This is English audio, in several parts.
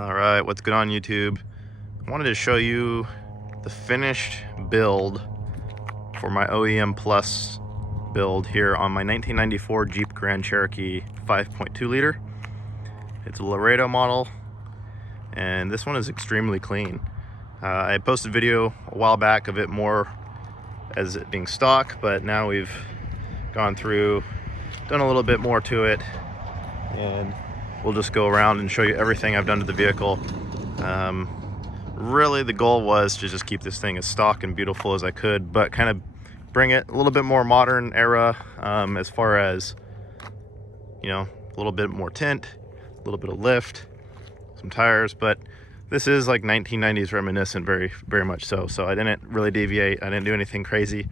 All right, what's good on YouTube? I wanted to show you the finished build for my OEM Plus build here on my 1994 Jeep Grand Cherokee 5.2 liter. It's a Laredo model, and this one is extremely clean. I posted a video a while back of it more as it being stock, but now we've gone through, done a little bit more to it, and we'll just go around and show you everything I've done to the vehicle. Really the goal was to just keep this thing as stock and beautiful as I could, but kind of bring it a little bit more modern era, as far as, you know, a little bit more tint, a little bit of lift, some tires, but this is like 1990s reminiscent, very much so. So I didn't really deviate, I didn't do anything crazy.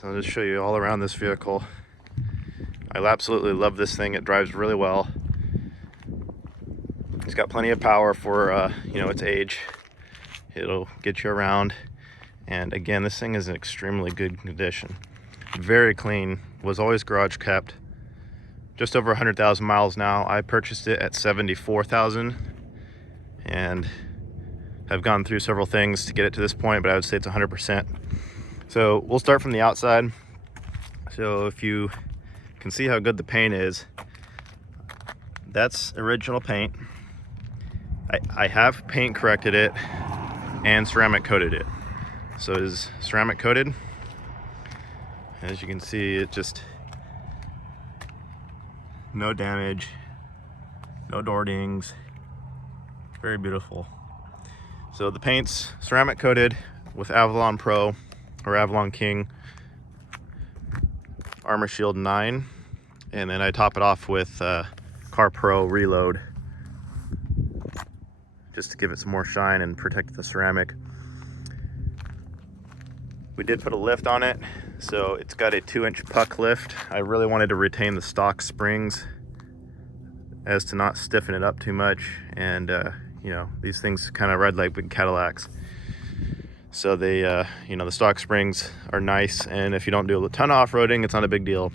So I'll just show you all around this vehicle. I absolutely love this thing. It drives really well. It's got plenty of power for you know, its age. It'll get you around. And again, this thing is in extremely good condition. Very clean. Was always garage kept. Just over 100,000 miles now. I purchased it at 74,000, and have gone through several things to get it to this point, but I would say it's 100%. So we'll start from the outside. So if you can see how good the paint is, that's original paint. I have paint corrected it and ceramic coated it. So it is ceramic coated. As you can see, it just, no damage, no door dings, very beautiful. So the paint's ceramic coated with Avalon Pro or Avalon King Armor Shield 9, and then I top it off with Car Pro Reload, just to give it some more shine and protect the ceramic. We did put a lift on it, so it's got a 2-inch puck lift. I really wanted to retain the stock springs as to not stiffen it up too much, and you know, these things kind of ride like big Cadillacs. So they, you know, the stock springs are nice, and if you don't do a ton of off-roading, it's not a big deal.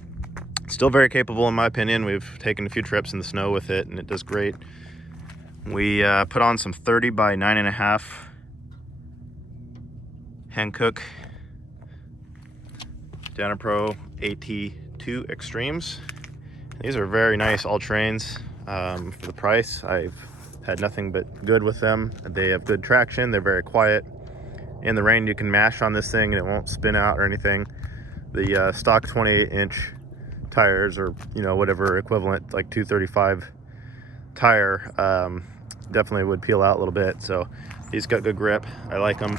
It's still very capable in my opinion. We've taken a few trips in the snow with it, and it does great. We put on some 30 by 9.5 Hankook Pro AT2 Extremes. These are very nice all-terrains for the price. I've had nothing but good with them. They have good traction, they're very quiet. In the rain, you can mash on this thing and it won't spin out or anything. The stock 28-inch tires, or you know, whatever equivalent, like 235 tire, definitely would peel out a little bit. So these got good grip. I like them.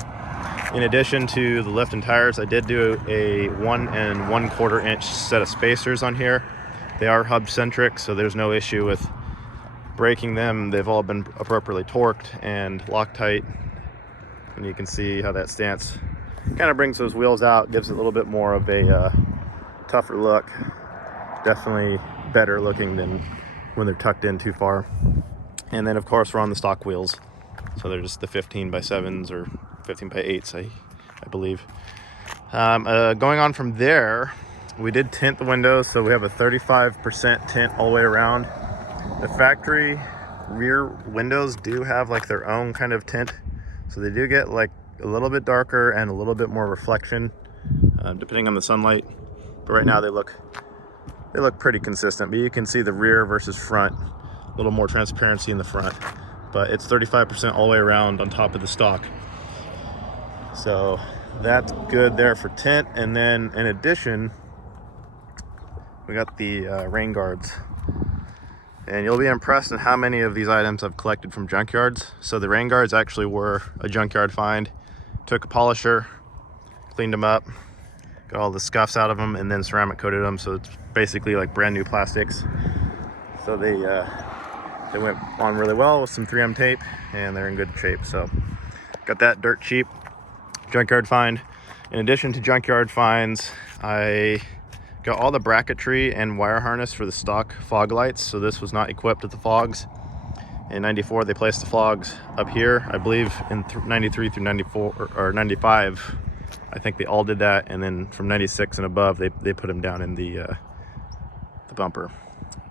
In addition to the lift and tires, I did do a 1 1/4 inch set of spacers on here. They are hub centric, so there's no issue with breaking them. They've all been appropriately torqued and Loctite, and you can see how that stance kind of brings those wheels out, gives it a little bit more of a tougher look. Definitely better looking than when they're tucked in too far. And then of course we're on the stock wheels, so they're just the 15 by 7s or 15 by 8s, I believe. Going on from there, we did tint the windows, so we have a 35% tint all the way around. The factory rear windows do have like their own kind of tint, so they do get like a little bit darker and a little bit more reflection, depending on the sunlight. But right now they look pretty consistent. But you can see the rear versus front, a little more transparency in the front. But it's 35% all the way around on top of the stock. So that's good there for tint. And then in addition, we got the rain guards. And you'll be impressed at how many of these items I've collected from junkyards. So the rain guards actually were a junkyard find. Took a polisher, cleaned them up, got all the scuffs out of them, and then ceramic coated them. So it's basically like brand new plastics. So they went on really well with some 3M tape, and they're in good shape. So got that dirt cheap junkyard find. In addition to junkyard finds, I got all the bracketry and wire harness for the stock fog lights. So this was not equipped with the fogs. In 94, they placed the fogs up here. I believe in 93 through 94 or 95, I think they all did that. And then from 96 and above, they put them down in the bumper.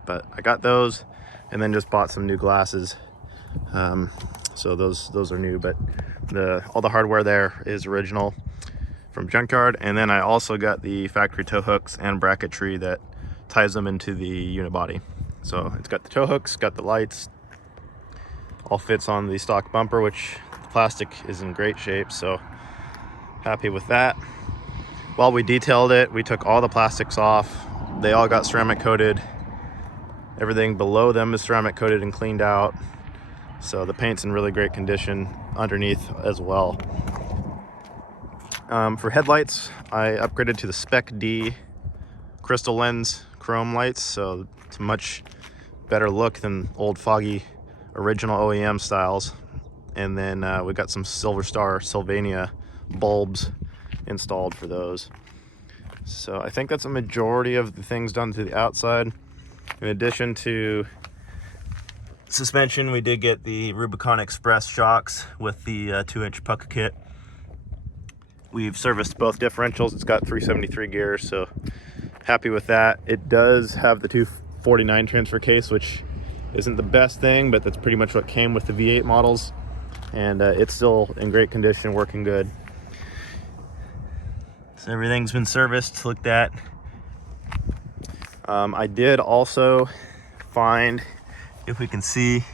But I got those. and then just bought some new glasses. So those are new, but all the hardware there is original from junkyard. And then I also got the factory tow hooks and bracketry that ties them into the unibody. So it's got the tow hooks, got the lights, all fits on the stock bumper, which the plastic is in great shape, so happy with that. While we detailed it, we took all the plastics off. They all got ceramic coated. Everything below them is ceramic coated and cleaned out. So the paint's in really great condition underneath as well. For headlights, I upgraded to the Spec D crystal lens chrome lights, so it's a much better look than old foggy original OEM styles. And then we got some Silver Star Sylvania bulbs installed for those. So I think that's a majority of the things done to the outside. In addition to suspension, we did get the Rubicon Express shocks with the 2-inch puck kit. We've serviced both differentials. It's got 373 gears, so happy with that. It does have the 249 transfer case, which isn't the best thing, but that's pretty much what came with the V8 models, and it's still in great condition, working good. So everything's been serviced, looked at. I did also find, if we can see,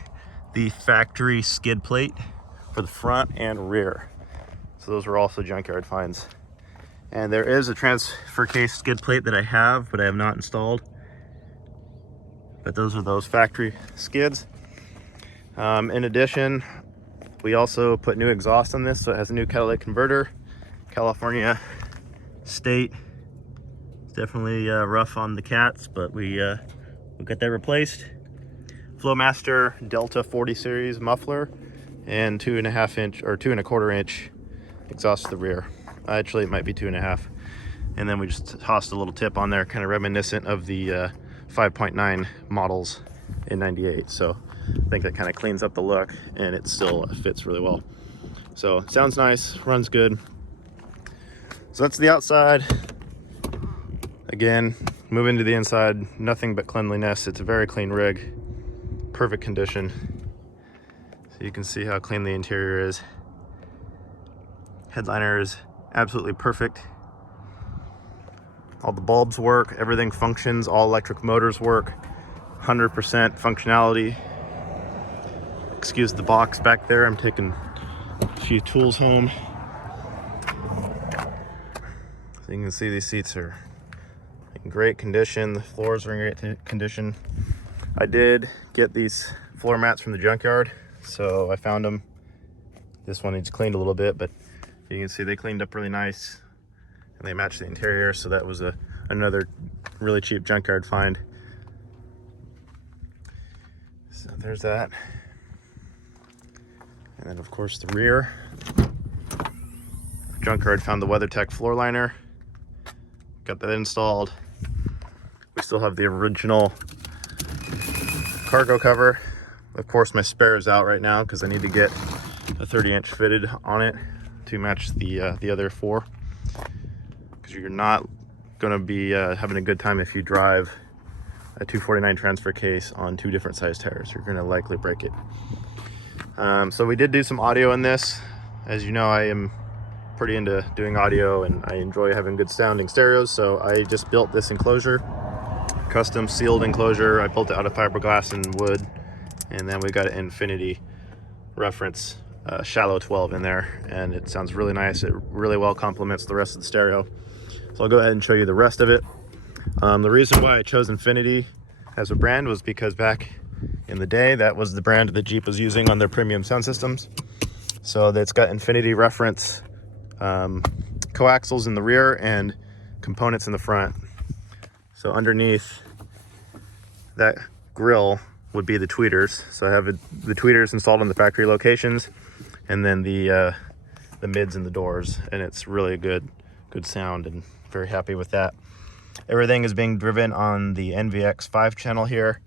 the factory skid plate for the front and rear. So those were also junkyard finds. And there is a transfer case skid plate that I have, but I have not installed. But those are those factory skids. In addition, we also put new exhaust on this, so it has a new catalytic converter. California state. It's definitely rough on the cats, but we got that replaced. Flowmaster Delta 40 series muffler and 2.5 inch or 2.25 inch exhaust to the rear. Actually, it might be 2.5. And then we just tossed a little tip on there, kind of reminiscent of the 5.9 models in '98. So I think that kind of cleans up the look, and it still fits really well. So sounds nice, runs good. So that's the outside. Again, move into the inside, nothing but cleanliness. It's a very clean rig, perfect condition. So you can see how clean the interior is. Headliner is absolutely perfect. All the bulbs work, everything functions, all electric motors work, 100% functionality. Excuse the box back there, I'm taking a few tools home. So you can see these seats are in great condition, the floors are in great condition. I did get these floor mats from the junkyard, so I found them. This one needs cleaned a little bit, but you can see they cleaned up really nice and they match the interior, so that was another really cheap junkyard find. So there's that. And then of course the rear. Junkyard found the WeatherTech floor liner. Got that installed. We still have the original cargo cover. Of course my spare is out right now because I need to get a 30-inch fitted on it to match the other 4. Because you're not going to be having a good time if you drive a 249 transfer case on 2 different size tires. You're going to likely break it. So we did do some audio in this. As you know, I am pretty into doing audio and I enjoy having good sounding stereos, so I just built this enclosure, custom sealed enclosure. I built it out of fiberglass and wood, and then we got an Infinity reference shallow 12 in there, and it sounds really nice. It really well complements the rest of the stereo. So I'll go ahead and show you the rest of it. The reason why I chose Infinity as a brand was because back in the day, that was the brand that Jeep was using on their premium sound systems. So it's got Infinity reference coaxials in the rear and components in the front. So underneath that grill would be the tweeters. So I have the tweeters installed in the factory locations, and then the mids and the doors, and it's really a good sound, and very happy with that. Everything is being driven on the NVX 5 channel here.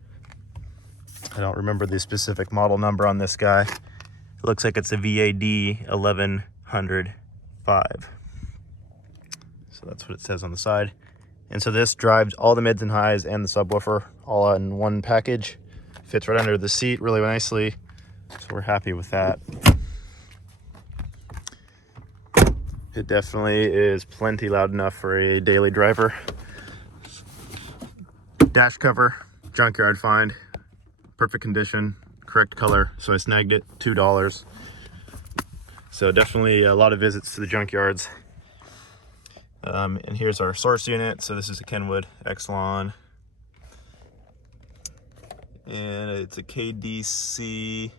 I don't remember the specific model number on this guy. It looks like it's a VAD 1105. So that's what it says on the side. And so this drives all the mids and highs and the subwoofer all in one package. Fits right under the seat really nicely, so we're happy with that. It definitely is plenty loud enough for a daily driver. Dash cover, junkyard find, perfect condition, correct color, so I snagged it, $2. So definitely a lot of visits to the junkyards. And here's our source unit. So this is a Kenwood Exelon, and it's a KDC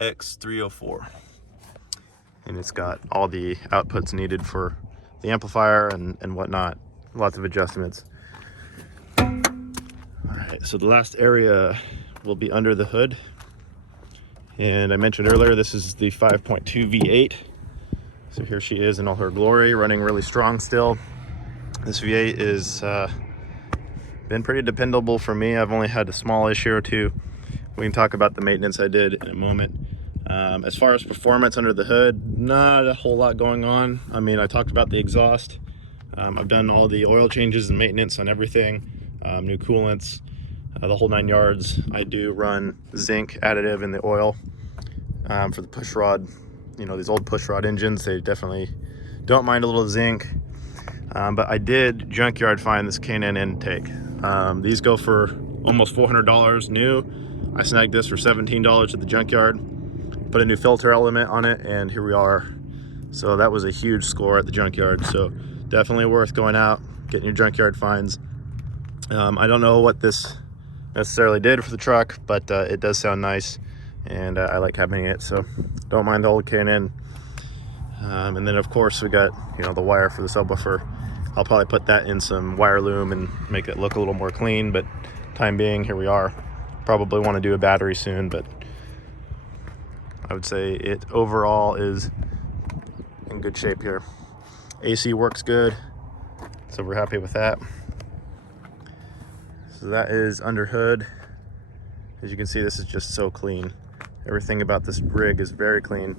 X304, and it's got all the outputs needed for the amplifier and whatnot. Lots of adjustments. All right, so the last area will be under the hood, and I mentioned earlier this is the 5.2 V8. So here she is in all her glory, running really strong still. This V8 is been pretty dependable for me. I've only had a small issue or two. We can talk about the maintenance I did in a moment. As far as performance under the hood, not a whole lot going on. I mean, I talked about the exhaust. I've done all the oil changes and maintenance on everything, new coolants, the whole 9 yards. I do run zinc additive in the oil for the push rod. You know, these old push rod engines, they definitely don't mind a little zinc. But I did junkyard find this K&N intake. These go for almost $400 new. I snagged this for $17 at the junkyard. Put a new filter element on it, and here we are. So that was a huge score at the junkyard. So definitely worth going out, getting your junkyard finds. I don't know what this necessarily did for the truck, but it does sound nice, and I like having it, so don't mind the old K&N. And then of course we got, you know, the wire for the subwoofer. I'll probably put that in some wire loom and make it look a little more clean, but time being, here we are. Probably want to do a battery soon, but I would say it overall is in good shape here. AC works good, so we're happy with that. So that is under hood. As you can see, this is just so clean. Everything about this rig is very clean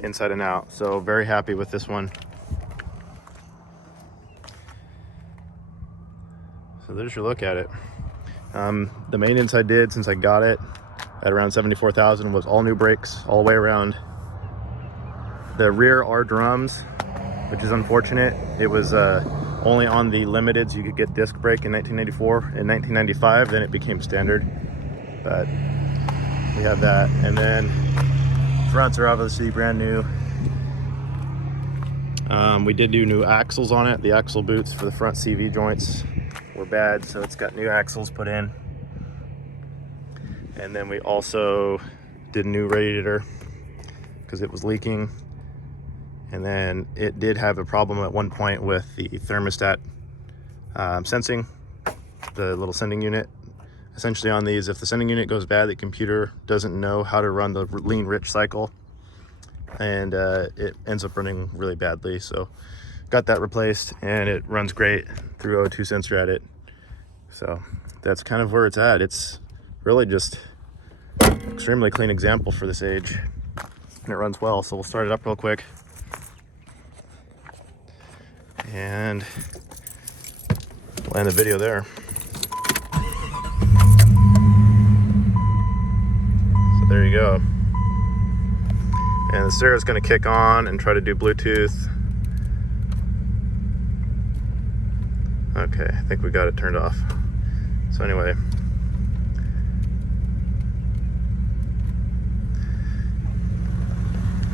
inside and out, so very happy with this one. So there's your look at it. The maintenance I did since I got it at around 74,000 was all new brakes all the way around. The rear are drums, which is unfortunate. It was only on the limiteds you could get disc brake in 1994. In 1995, then it became standard, but we have that. And then fronts are obviously brand new. We did do new axles on it. The axle boots for the front CV joints were bad, so it's got new axles put in. And then we also did a new radiator because it was leaking. And then it did have a problem at one point with the thermostat sensing, the little sending unit. Essentially on these, if the sending unit goes bad, the computer doesn't know how to run the lean rich cycle, and it ends up running really badly. So got that replaced, and it runs great through O2 sensor at it. So that's kind of where it's at. It's really just extremely clean example for this age, and it runs well. So we'll start it up real quick and land the video there. So there you go. And the stereo's going to kick on and try to do Bluetooth. Okay, I think we got it turned off. So anyway,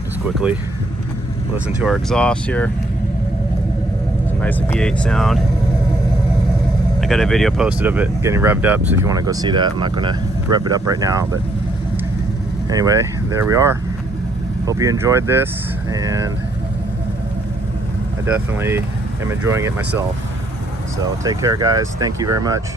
just quickly listen to our exhaust here. It's a nice V8 sound. I got a video posted of it getting revved up, so if you want to go see that, I'm not going to rev it up right now, but anyway, there we are. Hope you enjoyed this, and I definitely am enjoying it myself. So take care, guys. Thank you very much.